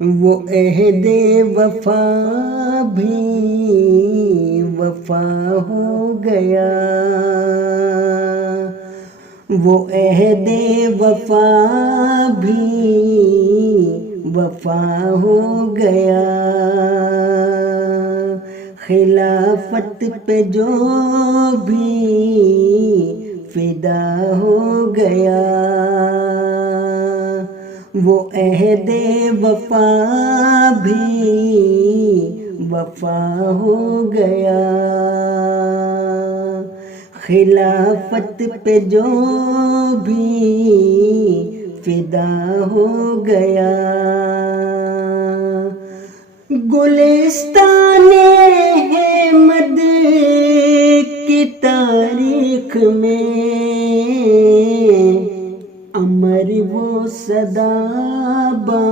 وہ عہد وفا بھی وفا ہو گیا، وہ عہد وفا بھی وفا ہو گیا، خلافت پہ جو بھی فدا ہو گیا، وہ عہد وفا بھی وفا ہو گیا، خلافت پہ جو بھی فدا ہو گیا، گلستان احمد کی تاریخ میں امر وہ صدا با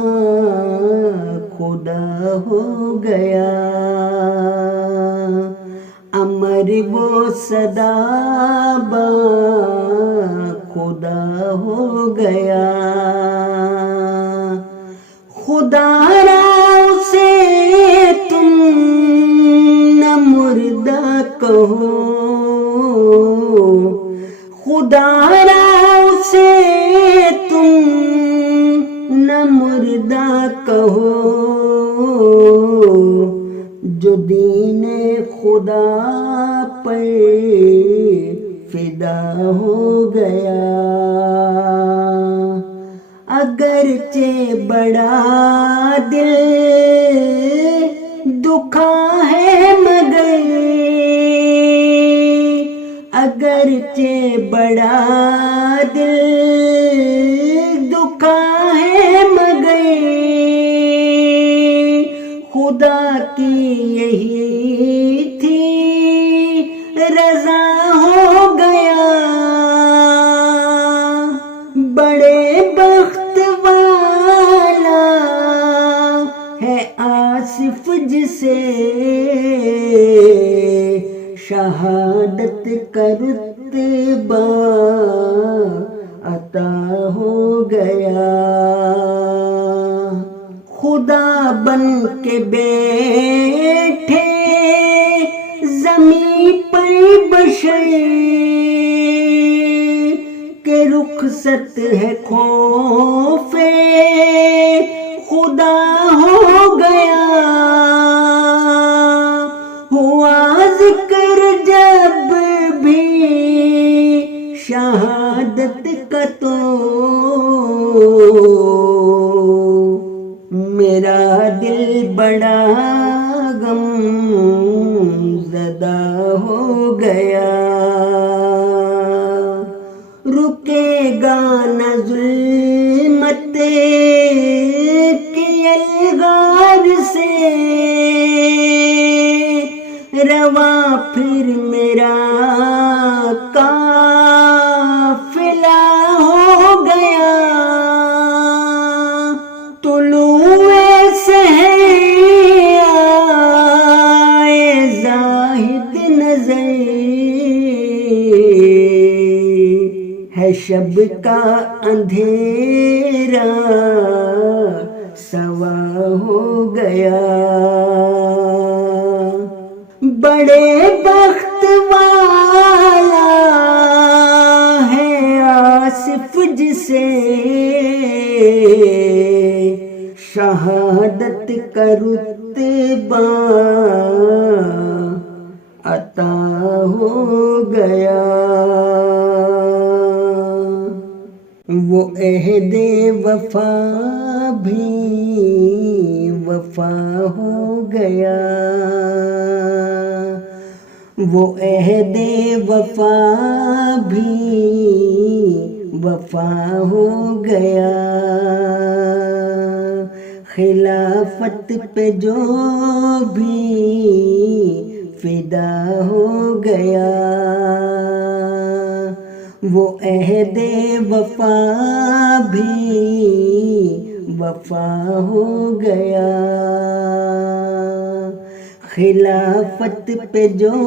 خدا ہو گیا، امر وہ صدا با خدا ہو گیا، خدا را اسے تم نہ مردہ کہو، خدا را اسے تم نہ مردہ کہو، جو دین خدا پر فدا ہو گیا، اگرچہ بڑا دل دکھا ہے مگر، اگرچہ بڑا دل دکھا ہے مگر، خدا کی یہی تھی رضا ہو گیا، بڑے بخت والا ہے آصف جسے شہادت کا رتبہ عطا ہو گیا، خدا بن کے بیٹھے زمین پر بشر کہ رخصت ہے خوف خدا ہو گیا، ہوا ذکر جب بھی شہادت کا تو میرا دل بڑا غم زدہ ہو گیا، رکے گا نہ ظلمت کے الغار سے، رواں پھر میرا قافلہ ہو گیا، طلوع سحر آئے زاہد نظر ہے، شب کا اندھیرا سوا ہو گیا، بڑے بخت والا ہے آصف جسے شہادت کا رتبہ عطا ہو گیا، وہ عہد وفا بھی وفا ہو گیا، وہ عہد وفا بھی وفا ہو گیا، خلافت پہ جو بھی فدا ہو گیا، وہ عہد وفا بھی وفا ہو گیا، خلافت پہ جو